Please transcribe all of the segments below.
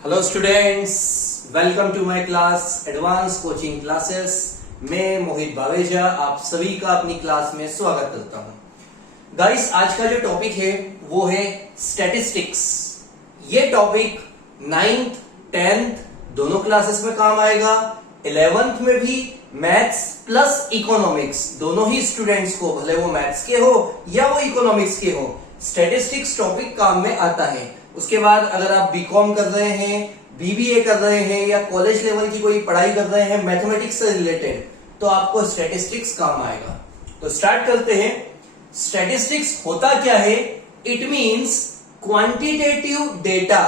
Hello students, welcome to my class advance coaching classes. मैं मोहित बावेजा आप सभी का अपनी क्लास में स्वागत करता हूं। गाइस, आज का जो टॉपिक है वो है स्टैटिस्टिक्स। ये टॉपिक 9th 10th दोनों क्लासेस में काम आएगा। 11th में भी मैथ्स प्लस इकोनॉमिक्स दोनों ही स्टूडेंट्स को, भले वो मैथ्स के हो या वो इकोनॉमिक्स के हो, स्टैटिस्टिक्स टॉपिक काम में आता है। उसके बाद अगर आप बीकॉम कर रहे हैं, बीबीए कर रहे हैं या कॉलेज लेवल की कोई पढ़ाई कर रहे हैं मैथमेटिक्स से रिलेटेड, तो आपको स्टैटिस्टिक्स काम आएगा। तो स्टार्ट करते हैं। स्टैटिस्टिक्स होता क्या है? इट मींस क्वांटिटेटिव डेटा,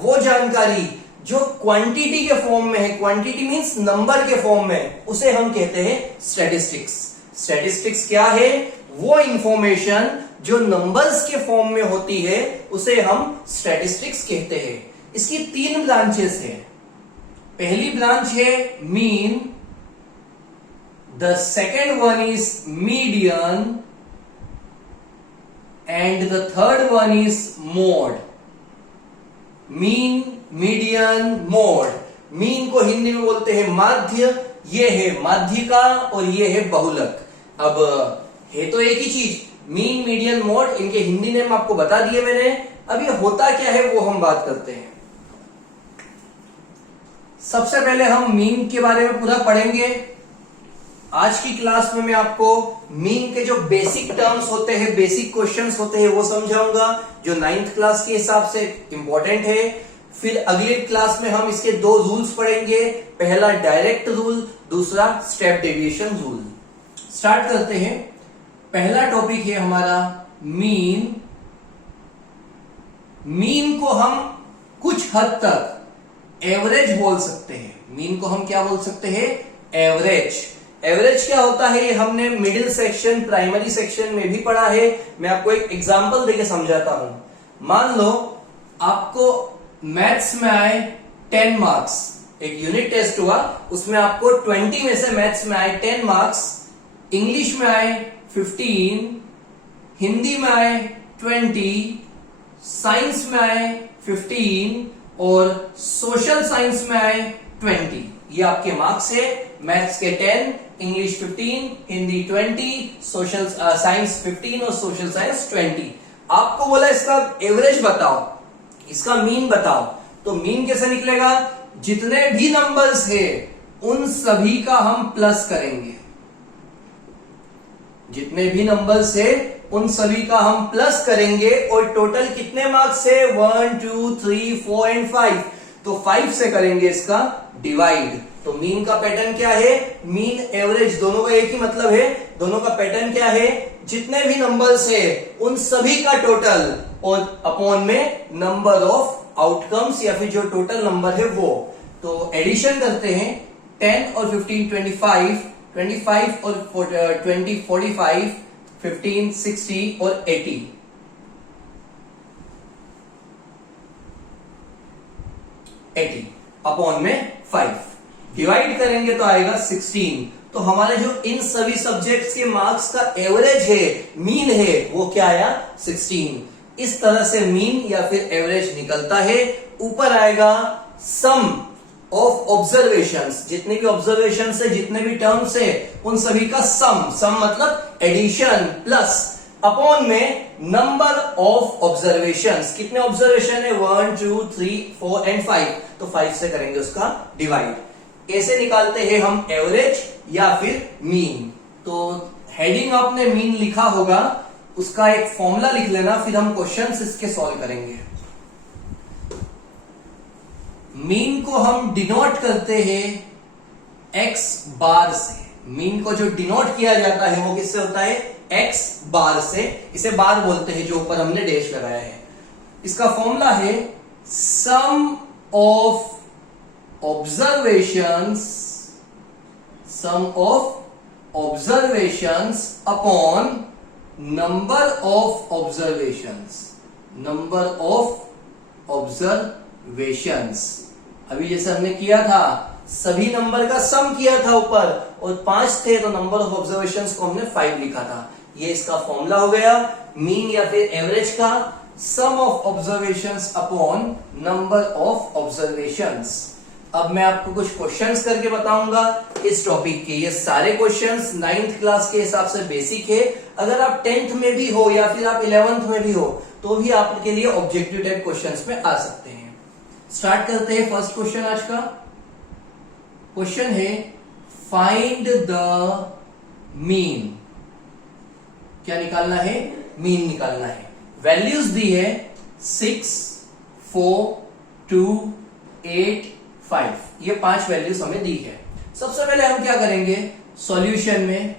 वो जानकारी जो क्वांटिटी के फॉर्म में है, क्वांटिटी मींस नंबर के फॉर्म में, उसे हम कहते हैं स्टैटिस्टिक्स। स्टैटिस्टिक्स क्या है? वो इंफॉर्मेशन जो नंबर्स के फॉर्म में होती है उसे हम स्टैटिस्टिक्स कहते हैं। इसकी 3 ब्रांचेस हैं। पहली ब्रांच है mean, the second one is median and the third one is mode. Mean, median, mode. Mean को हिंदी में बोलते हैं माध्य, ये है माध्यिका और ये है बहुलक। अब है तो एक ही चीज, मीन, मीडियन, मोड, इनके हिंदी नेम आपको बता दिए मैंने। अब ये होता क्या है वो हम बात करते हैं। सबसे पहले हम मीन के बारे में पूरा पढ़ेंगे। आज की क्लास में मैं आपको मीन के जो बेसिक टर्म्स होते हैं, बेसिक क्वेश्चंस होते हैं, वो समझाऊंगा जो 9th क्लास के हिसाब से इंपॉर्टेंट है। फिर अगले क्लास में हम इसके 2 रूल्स पढ़ेंगे, पहला डायरेक्ट रूल, दूसरा स्टेप डेविएशन रूल। स्टार्ट करते हैं। पहला टॉपिक है हमारा मीन। मीन को हम कुछ हद तक एवरेज बोल सकते हैं। मीन को हम क्या बोल सकते हैं? एवरेज। एवरेज क्या होता है ये हमने मिडिल सेक्शन, प्राइमरी सेक्शन में भी पढ़ा है। मैं आपको एक एग्जांपल देके समझाता हूं। मान लो आपको मैथ्स में आए 10 मार्क्स, एक यूनिट टेस्ट हुआ, उसमें आपको 20 में से मैथ्स में आए 10 मार्क्स, इंग्लिश में आए 15, हिंदी में आए 20, साइंस में आए 15 और सोशल साइंस में आए 20। ये आपके मार्क्स है। मैथ्स के 10, इंग्लिश 15, हिंदी 20, सोशल साइंस 15 और सोशल साइंस 20। आपको बोला इसका एवरेज बताओ, इसका मीन बताओ। तो मीन कैसे निकलेगा? जितने भी नंबर्स है उन सभी का हम प्लस करेंगे। जितने भी नंबर्स है उन सभी का हम प्लस करेंगे और टोटल कितने मार्क्स है? 1 2 3 4 एंड 5। तो 5 से करेंगे इसका डिवाइड। तो मीन का पैटर्न क्या है? मीन, एवरेज दोनों का एक ही मतलब है। दोनों का पैटर्न क्या है? जितने भी नंबर्स है उन सभी का टोटल और अपॉन में नंबर ऑफ आउटकम्स या फिर जो टोटल नंबर है वो। तो एडिशन करते हैं। 10 और 15 25, 25 और 20 45, 15 60 और 80। अपॉन में 5 डिवाइड करेंगे तो आएगा 16। तो हमारे जो इन सभी सब्जेक्ट्स के मार्क्स का एवरेज है, मीन है, वो क्या आया? 16। इस तरह से मीन या फिर एवरेज निकलता है। ऊपर आएगा सम ऑफ ऑब्जर्वेशंस। जितने भी ऑब्जर्वेशंस है, जितने भी टर्म्स है, उन सभी का सम मतलब एडिशन प्लस अपॉन में नंबर ऑफ ऑब्जर्वेशंस। कितने ऑब्जर्वेशन है? 1 2 3 4 एंड 5। तो 5 से करेंगे उसका डिवाइड। ऐसे निकालते हैं हम एवरेज या फिर मीन। तो हेडिंग आपने मीन लिखा होगा, उसका एक फॉर्मूला लिख लेना, फिर हम क्वेश्चंस इसके सॉल्व करेंगे। मीन को हम डिनोट करते हैं x बार से। मीन को जो डिनोट किया जाता है वो किससे होता है? x बार से। इसे बार बोलते हैं जो ऊपर हमने डैश लगाया है। इसका फॉर्मूला है sum of observations upon number of observations. अभी जैसे हमने किया था, सभी नंबर का सम किया था ऊपर और 5 थे, तो नंबर ऑफ ऑब्जर्वेशंस को हमने 5 लिखा था। ये इसका फॉर्मूला हो गया मीन या फिर एवरेज का। Sum of observations upon number of observations. अब मैं आपको कुछ क्वेश्चंस करके बताऊंगा इस टॉपिक के। ये सारे क्वेश्चंस 9th क्लास के हिसाब से बेसिक है। अगर आप 10th में भी हो या फिर आप 11th में भी हो तो भी आपके लिए ऑब्जेक्टिव टाइप क्वेश्चंस में आ सकते हैं। स्टार्ट करते हैं फर्स्ट क्वेश्चन आज का। क्वेश्चन है फाइंड द मीन। क्या निकालना है? मीन निकालना है। वैल्यूज दी है 6, 4, 2, 8, 5। ये 5 वैल्यूज हमें दी है। सबसे पहले हम क्या करेंगे, सॉल्यूशन में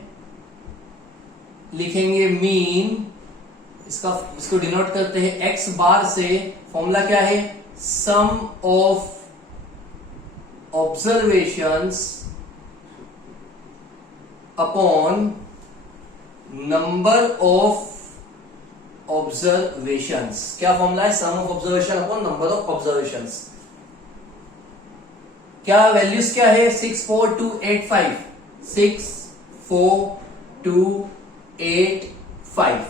लिखेंगे मीन। इसको डिनोट करते हैं x बार से। फॉर्मूला क्या है? Sum of observations upon number of observations. क्या फॉर्मूला है? Sum of observation upon number of observations. क्या वैल्यूज क्या है? 6, 4, 2, 8, 5। 6, 4, 2, 8, 5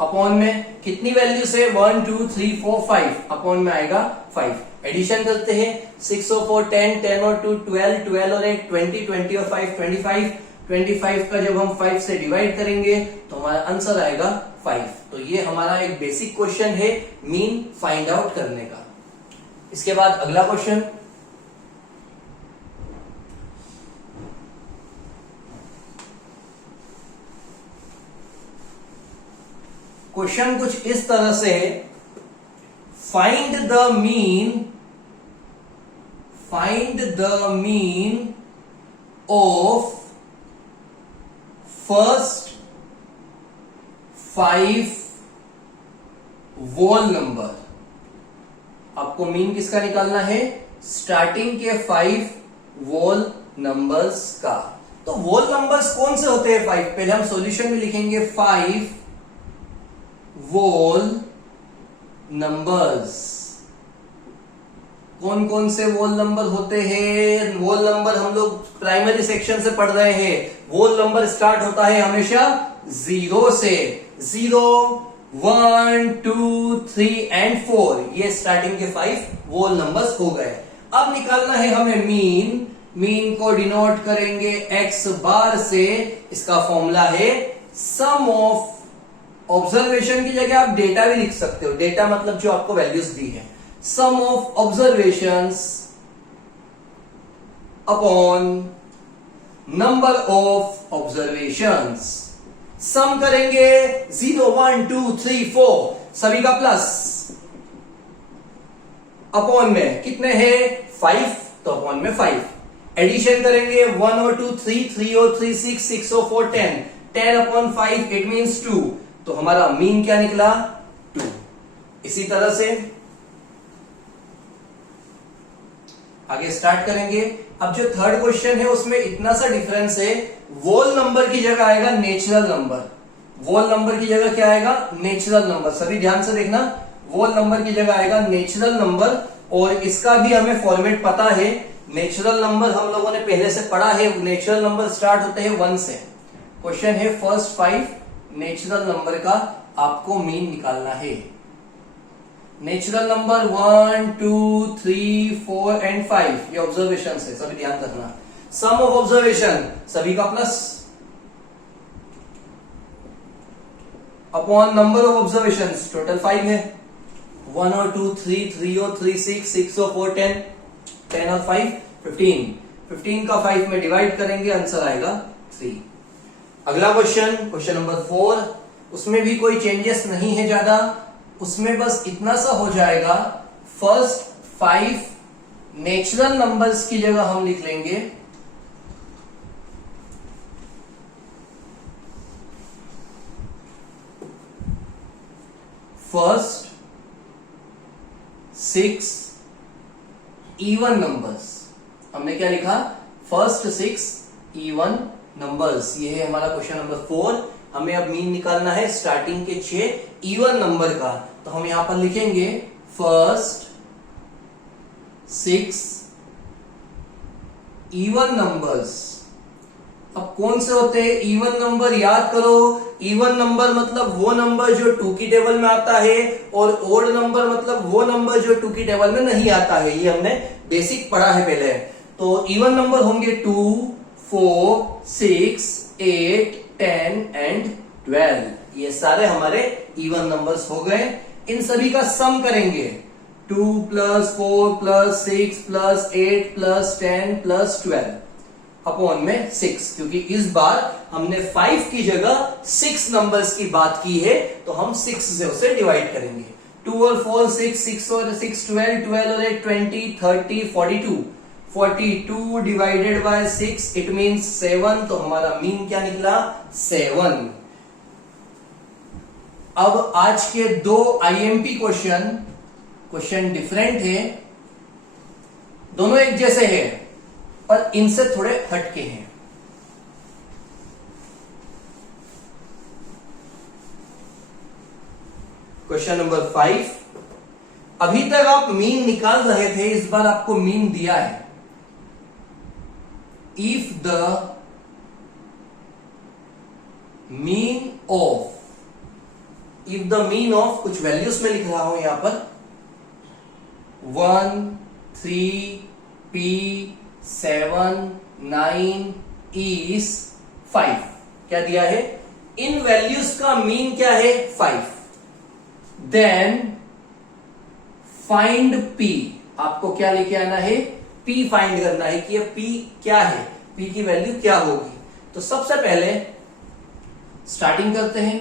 अपॉन में कितनी वैल्यूज है? 1, 2, 3, 4, 5 अपॉन में आएगा 5। एडिशन करते हैं 6 और 4 10, 10 और 2 12, 12 और 8 20, 20 और 5 25। 25 का जब हम 5 से डिवाइड करेंगे तो हमारा आंसर आएगा 5। तो ये हमारा एक बेसिक क्वेश्चन है मीन फाइंड आउट करने का। इसके बाद अगला क्वेश्चन, क्वेश्चन कुछ इस तरह से है, find the mean of first 5 whole number. आपको मीन किसका निकालना है? स्टार्टिंग के 5 वोल नंबर्स का। तो वोल नंबर्स कौन से होते हैं 5? पहले हम सॉल्यूशन में लिखेंगे 5 वोल नंबर्स। कौन कौन से वोल नंबर होते हैं? वोल नंबर हम लोग प्राइमरी सेक्शन से पढ़ रहे हैं। वोल नंबर स्टार्ट होता है हमेशा 0 से। 0, 1, 2, 3 एंड 4 ये स्टार्टिंग के 5 वोल नंबर्स हो गए। अब निकालना है हमें मीन। मीन को डिनोट करेंगे x बार से। इसका फॉर्मूला है सम ऑफ ऑब्जर्वेशन की जगह आप डेटा भी लिख सकते हो। डेटा मतलब जो आपको वैल्यूज दी है। Sum of observations upon number of observations. Sum करेंगे 0, 1, 2, 3, 4 सभी का प्लस। अपॉन में कितने हैं? 5 तो अपॉन में 5। एडिशन करेंगे 1 और 2 3, 3 और 3 6, 6 और 4 10, 10 अपॉन 5 इट मीन्स 2। तो हमारा मीन क्या निकला? 2। इसी तरह से आगे स्टार्ट करेंगे। अब जो थर्ड क्वेश्चन है उसमें इतना सा डिफरेंस है, वोल नंबर की जगह आएगा नेचुरल नंबर। वोल नंबर की जगह क्या आएगा? Natural number. सभी ध्यान से देखना, वोल नंबर की जगह आएगा नेचुरल नंबर। और इसका भी हमें फॉर्मेट पता है। नेचुरल नंबर हम लोगों ने पहले से पढ़ा है। नेचुरल नंबर स्टार्ट होते हैं 1 से। क्वेश्चन है फर्स्ट 5 नेचुरल नंबर का आपको मीन निकालना है। नेचुरल नंबर 1, 2, 3, 4 एंड 5 ये ऑब्जर्वेशन है, सभी ध्यान रखना। सम ऑफ ऑब्जर्वेशन सभी का plus upon number of observation total 5 है। 1 और 2 3, 3 और 3 6, 6 और 4 10, 10 और 5 15। 15 का 5 में डिवाइड करेंगे आंसर आएगा 3। अगला क्वेश्चन, क्वेश्चन नंबर 4। उसमें भी कोई चेंजेस नहीं है ज्यादा। उसमें बस इतना सा हो जाएगा, फर्स्ट 5 नेचुरल नंबर्स की जगह हम लिख लेंगे फर्स्ट 6 इवन नंबर्स। हमने क्या लिखा? First 6 even numbers. ये है हमारा क्वेश्चन नंबर 4। हमें अब मीन निकालना है स्टार्टिंग के 6 इवन नंबर का। तो हम यहां पर लिखेंगे फर्स्ट 6 इवन नंबर्स। अब कौन से होते हैं इवन नंबर? याद करो, इवन नंबर मतलब वो नंबर जो 2 की टेबल में आता है, और ओड नंबर मतलब वो नंबर जो 2 की टेबल में नहीं आता है। ये हमने बेसिक पढ़ा है पहले। तो इवन नंबर होंगे 2, 4, 6, 8, 10 एंड 12। ये सारे हमारे इवन नंबर्स हो गए। इन सभी का सम करेंगे 2 + 4 + 6 + 8 + 10 + 12 अपॉन में 6, क्योंकि इस बार हमने 5 की जगह 6 नंबर्स की बात की है, तो हम 6 से उसे डिवाइड करेंगे। 2 और 4 6, 6 और 6 12, 12 और 8 20, 30, 42, 42 डिवाइडेड बाय 6 इट मींस 7। तो हमारा मीन क्या निकला? 7। अब आज के 2 आईएमपी क्वेश्चन डिफरेंट है, दोनों एक जैसे हैं पर इनसे थोड़े हटके हैं। क्वेश्चन नंबर 5, अभी तक आप मीन निकाल रहे थे, इस बार आपको मीन दिया है। If the mean of, if the mean of, कुछ वैल्यूज में लिख रहा हूं यहां पर, 1, 3, P, 7, 9 is 5। क्या दिया है? इन वैल्यूज का मीन क्या है? 5। Then find P। आपको क्या लेके आना है? P फाइंड करना है कि ये P क्या है, P की वैल्यू क्या होगी। तो सबसे पहले स्टार्टिंग करते हैं।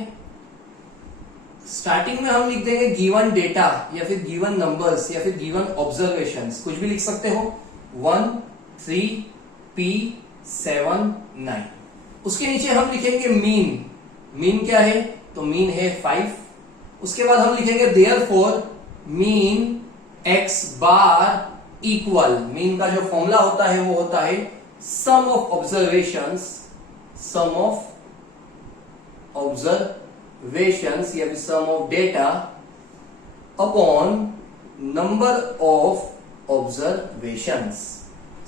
स्टार्टिंग में हम लिख देंगे गिवन डेटा या फिर गिवन नंबर्स या फिर गिवन ऑब्जर्वेशंस, कुछ भी लिख सकते हो। 1, 3, P, 7, 9। उसके नीचे हम लिखेंगे मीन। मीन क्या है? तो मीन है 5। उसके बाद हम लिखेंगे therefore mean x bar equal, mean का जो फॉर्मूला होता है वो होता है sum of observations, sum of observations या फिर sum of data upon number of observations.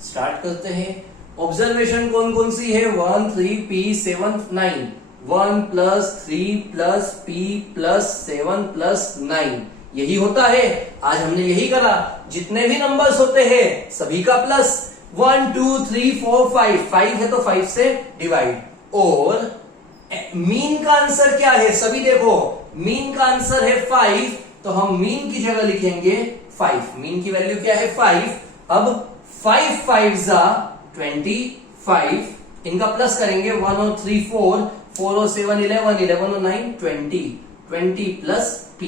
Start करते हैं। ऑब्जर्वेशन कौन कौन सी है? 1, 3, P, 7, 9। 1 + 3 + P + 7 + 9 यही होता है। आज हमने यही करा। जितने भी नंबर्स होते हैं सभी का प्लस। 1, 2, 3, 4, 5 है तो 5 से डिवाइड। और मीन का आंसर क्या है? सभी देखो, मीन का आंसर है 5, तो हम मीन की जगह लिखेंगे 5। मीन की वैल्यू क्या है? 5। अब 5 5 25, इनका प्लस करेंगे। 1 और 3 4, 4 और 7 11, 11 और 9 20, 20 प्लस P,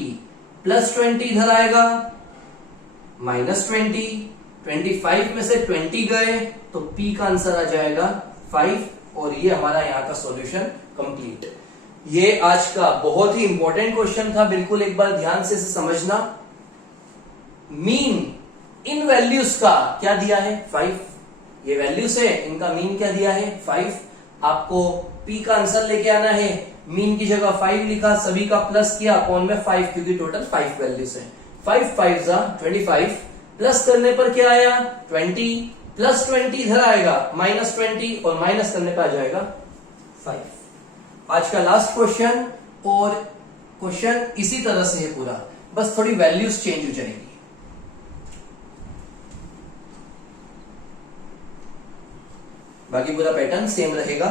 प्लस 20 इधर आएगा, माइनस 20, 25 में से 20 गए तो P का आंसर आ जाएगा 5। और ये हमारा यहाँ का सॉल्यूशन कंप्लीट। ये आज का बहुत ही इंपॉर्टेंट क्वेश्चन था, बिल्कुल एक बार ध्यान से समझना। मीन इन वैल्यूज का क्या दिया है? 5। ये वैल्यूज है, इनका मीन क्या दिया है? 5। आपको P का आंसर लेके आना है। मीन की जगह 5 लिखा, सभी का प्लस किया, अपॉन में 5, क्योंकि टोटल 5 वैल्यूज है। 5 5 25, प्लस करने पर क्या आया? 20, प्लस 20 इधर आएगा, माइनस 20, और माइनस करने पर आ जाएगा 5। आज का लास्ट क्वेश्चन, और क्वेश्चन इसी तरह से है पूरा, बस थोड़ी वैल्यूज चेंज हो जाएगी। बाकी पूरा पैटर्न सेम रहेगा।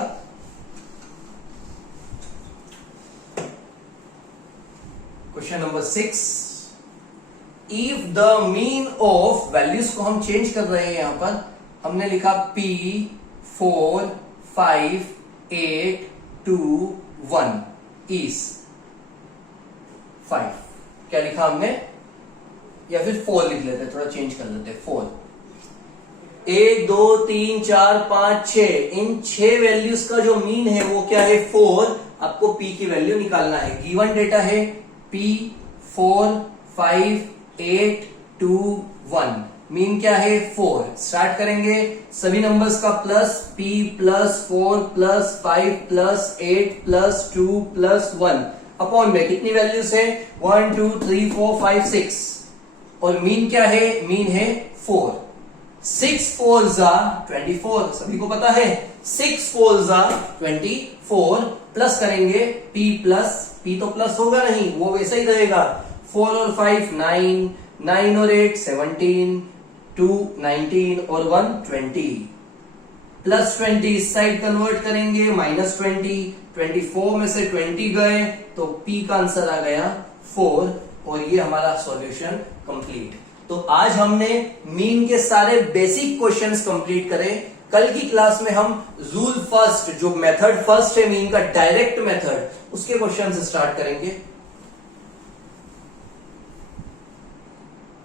Question number 6, if the mean of, values को हम चेंज कर रहे हैं। यहां पर हमने लिखा P 4 5 8 2 1 इज 5। क्या लिखा हमने? या फिर 4 लिख लेते, थोड़ा चेंज कर लेते। 4, 1 2 3 4 5 6, इन 6 वैल्यूज का जो मीन है वो क्या है? 4। आपको P की वैल्यू निकालना है। गिवन डेटा है P 4 5 8 2 1, मीन क्या है? 4। स्टार्ट करेंगे, सभी नंबर्स का प्लस, P + 4 + 5 + 8 + 2 + 1 अपॉन में कितनी वैल्यूज है? 1 2 3 4 5 6, और मीन क्या है? मीन है 4। 6 4 जा 24, सभी को पता है 6 4 जा 24, प्लस करेंगे p तो प्लस होगा नहीं, वो वैसा ही रहेगा। 4 और 5 9, 9 और 8 17, 2 19 और 1 20, प्लस 20 इस साइड कन्वर्ट करेंगे, माइनस 20, 24 में से 20 गए तो p का आंसर आ गया 4, और ये हमारा सॉल्यूशन कंप्लीट। तो आज हमने मीन के सारे बेसिक क्वेश्चंस कंप्लीट करे। कल की क्लास में हम रूल फर्स्ट, जो मेथड फर्स्ट है मीन का, डायरेक्ट मेथड, उसके क्वेश्चंस स्टार्ट करेंगे।